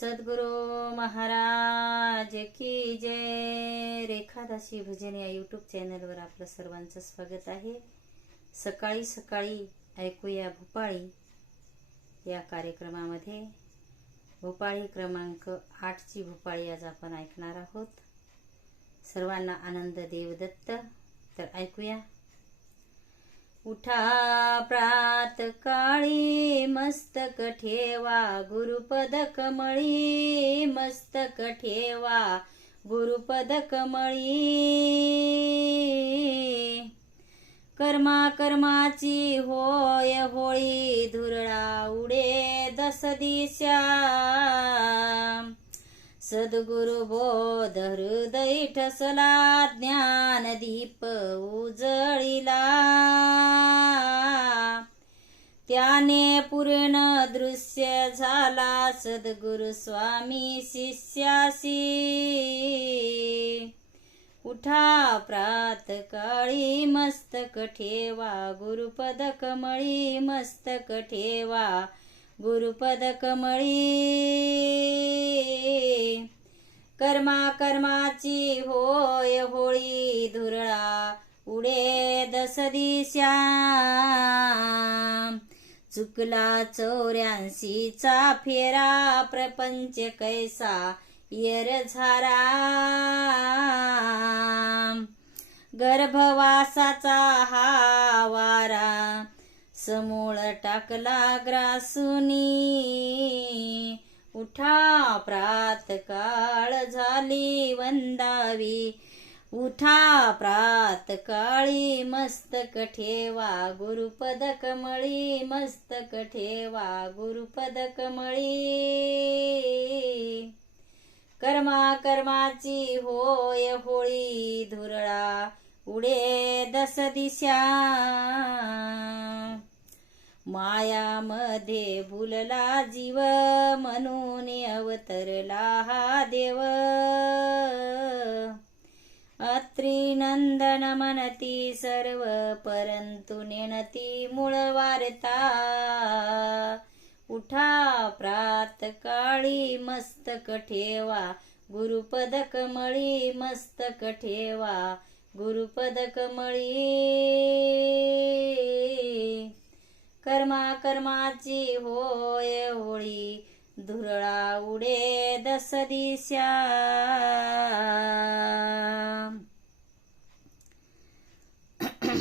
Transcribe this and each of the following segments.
सद्गुरु महाराज की जय. रेखादाशी भजन या यूट्यूब चॅनलवर आपलं सर्वांचं स्वागत आहे. सकाळी सकाळी ऐकूया भोपाळी या कार्यक्रमामध्ये. भोपाळी क्रमांक आठची भोपाळी आज आपण ऐकणार आहोत. सर्वांना आनंद देवदत्त. तर ऐकूया. उठा प्रात काळी मस्तक ठेवा. गुरुपद कमळी मस्तक ठेवा. गुरुपद कमळी. कर्मा कर्माची होय होळी धुरळा उडे दस दिशा सद्गुरु बोध हृदय ठसला ज्ञान दीप उजळिला. त्याने पूर्ण दृश्य झाला सद्गुरु स्वामी शिष्यासी. उठा प्रात काळी मस्तक ठेवा गुरुपद कमळी मस्तक ठेवा. गुरुपद कमळी कर्मा कर्माची होय होळी धुरळा उडे दस दिशा चुकला चौऱ्याऐंशीचा फेरा प्रपंच कैसा येर झारा गर्भवासाचा हा समूळ टाकला ग्रासुनी. उठा प्रात काळ झाली वंदावी. उठा प्रात काळी मस्तक ठेवा. गुरुपद कमळी मस्तक ठेवा. गुरुपद कमळी कर्मा कर्माची होय होळी धुरळा उडे दस दिशा. मायामध्ये भुलला जीव म्हणून अवतरला हा देव. अत्रिनंदन मनती सर्व परंतु नेणती मूळ वारता. उठा प्रात काळी मस्तक ठेवा गुरुपद कमळी मस्तक ठेवा गुरुपद कमळी कर्मा कर्माची होय होळी धुरळा उडे दस दिशा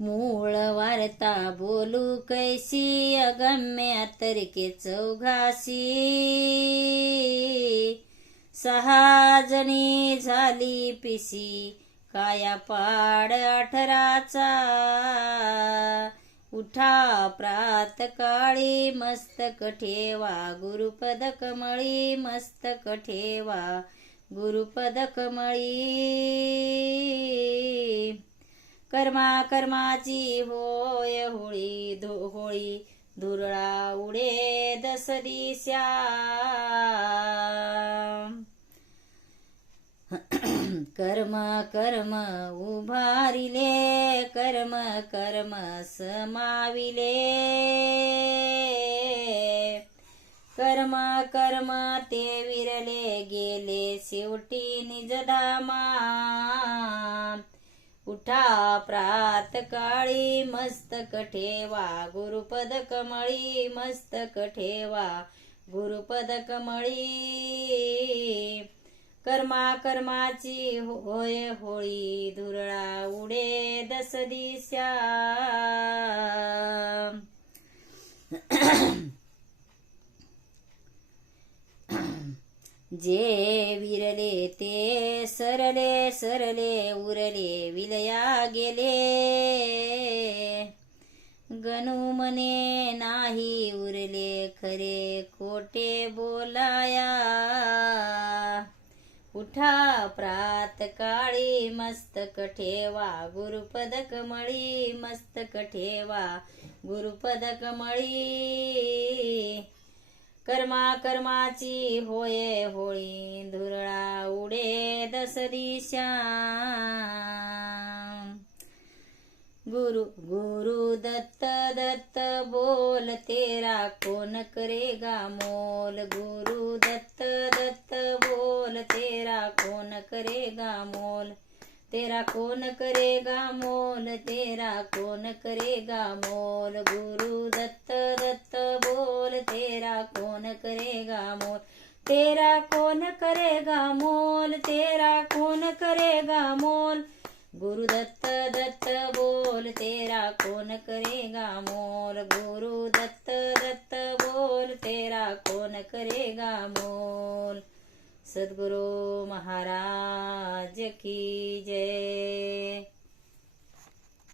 मूळ वार्ता बोलू कैसी अगम्य तर्के चौघासी. सहा जणी झाली पिसी काया पाड अठराचा. उठा प्रात काळी मस्तक ठेवा गुरुपद कमळी मस्तक ठेवा गुरुपद कमळी कर्मा कर्माची होय होळी धो होळी धुरळा उडे दस दिशा कर्म कर्म उभारिले कर्म कर्म समाविले. कर्म कर्म ते विरले गेले शेवटी निजधामा उठा प्रात काळी मस्तक ठेवा गुरुपद कमळी मस्तक ठेवा गुरुपद कमळी. कर्मा कर्माची हो-, होय होळी धुरळा उडे दस दिशा जे विरले ते सरले सरले उरले विलया गेले. गणू मने नाही उरले खरे खोटे बोलाया. उठा प्रात काळी मस्तक ठेवा गुरुपद कमळी मस्तक ठेवा गुरुपद कमळी कर्मा कर्माची होय होळी धुरळा उडे दस दिशा गुरु गुरु दत्त दत्त बोल तेरा कोण करेगा मोल? गुरु दत्त दत्त बोल तेरा कोण करेगा मोल? तेरा कोण करेगा मोल? तेरा कोण करेगा मोल? गुरु दत्त दत्त बोल तेरा कोण करेगा मोल? तेरा कोण करेगा मोल? तेरा कोण करेगा मोल? गुरु दत्त दत्त बोल तेरा कोण करेगा मोर? गुरु दत्त दत्त बोल तेरा कोण करेगा मोल सद्गुरु महाराज की जय।